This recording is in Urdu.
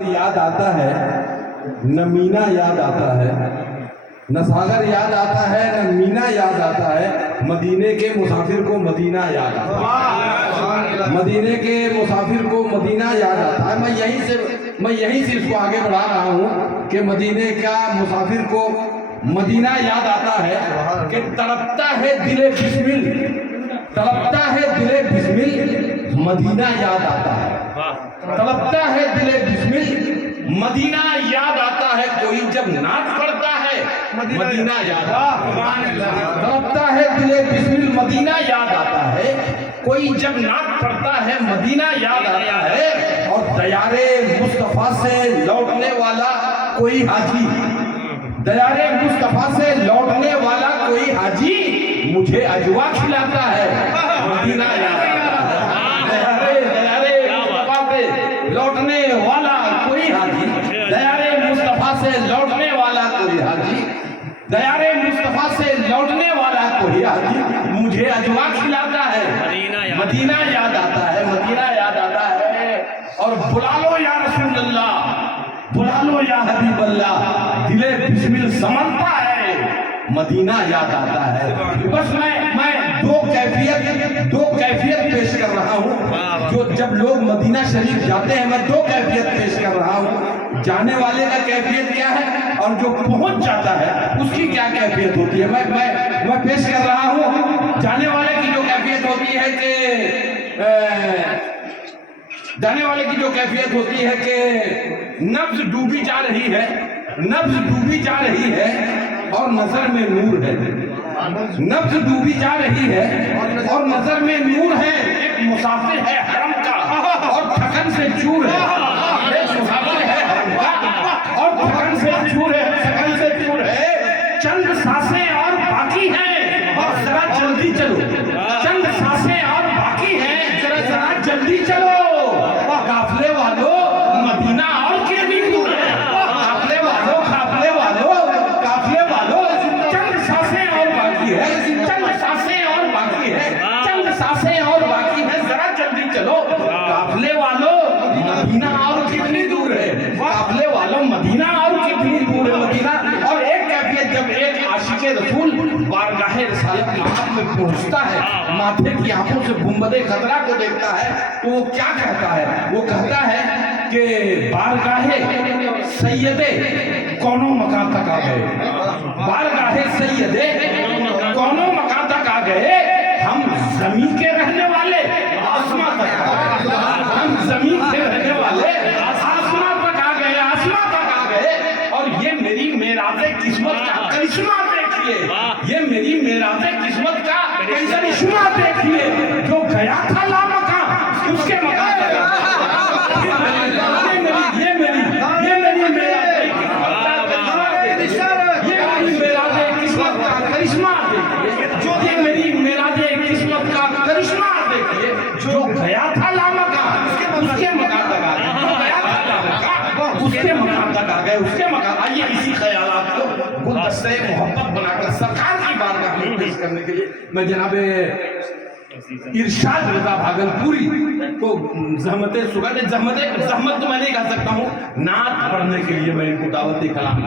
یاد آتا ہے نہ مینا یاد آتا ہے نہ ساگر یاد آتا ہے نہ مینا یاد آتا ہے مدینے کے مسافر کو مدینہ یاد آتا ہے مدینے کے مسافر کو مدینہ یاد آتا ہے میں یہیں سے اس کو آگے بڑھا رہا ہوں کہ مدینے کا مسافر کو مدینہ یاد آتا ہے کہ تڑپتا ہے دل بسمل مدینہ یاد آتا ہے تڑپتا ہے دل بسمل مدینہ یاد آتا ہے کوئی جب نعت پڑھتا ہے مدینہ یاد آتا ہے تڑپتا ہے دل بسمل مدینہ یاد آتا ہے کوئی جب نعت پڑھتا ہے مدینہ یاد آتا ہے اور دیار مصطفیٰ سے لوٹنے والا کوئی حاجی دیار مصطفیٰ سے لوٹنے والا کوئی حاجی مجھے اجوا کھلاتا ہے مدینہ یاد آتا ہے لوٹنے والا کوئی حاجی دیار مصطفیٰ سے لوٹنے والا کوئی حاجی دیار مصطفیٰ سے لوٹنے والا کوئی حاجی مجھے اجوا کھلاتا ہے مدینہ یاد آتا ہے مدینہ یاد آتا ہے اور بلا لو یا رسول اللہ بلا لو یا حبیب اللہ دل بسمل سمجھتا ہے مدینہ یاد آتا ہے بس میں دو کیفیت پیش کر رہا ہوں جو جب لوگ مدینہ شریف جاتے ہیں میں دو کیفیت پیش کر رہا ہوں جانے والے کا کیفیت کیا ہے اور جو پہنچ جاتا ہے اس کی کیا کیفیت ہوتی ہے میں پیش کر رہا ہوں جانے والے کی جو کیفیت ہوتی ہے کہ جانے والے کی جو کیفیت ہوتی ہے کہ نبض ڈوبی جا رہی ہے اور نظر میں نور ہے نبض ڈوبی جا رہی ہے اور نظر میں نور ہے ایک مسافر ہے حرم کا اور تھکن سے چور ہے ایک مسافر ہے حرم کا اور تھکن سے چور ہے چند سانسیں اور باقی ہیں اور ذرا جلدی چلو چند سانسیں اور باقی ہیں ذرا جلدی چلو قافلے والوں مدینہ اور کتنی دور ہے قافلے والوں چند سانسیں اور باقی ہے ذرا جلدی چلو قافلے والوں مدینہ اور کتنی دور ہے قافلے والوں مدینہ اور کتنی دور ہے مدینہ اور ایک کیفیت جب ایک عاشق رسول بارگاہ رسالت مآب میں پہنچتا ہے ماتھے کی آنکھوں سے گنبد خضرا کو دیکھتا ہے تو وہ کیا کہتا ہے وہ کہتا ہے کہ بارگاہ سید کونوں مکان تک آ گئے بارگاہ سید کونوں مکان تک آ گئے ہم زمین کے رہنے والے آسمان تک آ گئے ہم زمین کے رہنے والے آسمان تک آ گئے اور یہ میری معراج قسمت کا کرشمہ دیکھیے یہ میری معراج قسمت کا کرشمہ دیکھیے جو گیا تھا لامکاں اس کے مکان تک جو گیا تھا لامکاں اس کے مکان تک آ گئے اس کے مکان آئیے اسی خیالات کو گلدستہ محبت بنا کر سرکار کی بارگاہ میں پیش کرنے کے لیے میں جناب ارشاد رضا بھاگلپوری کو زحمت تو میں نہیں کہہ سکتا ہوں نعت پڑھنے کے لیے میں ان کو دعوت کلام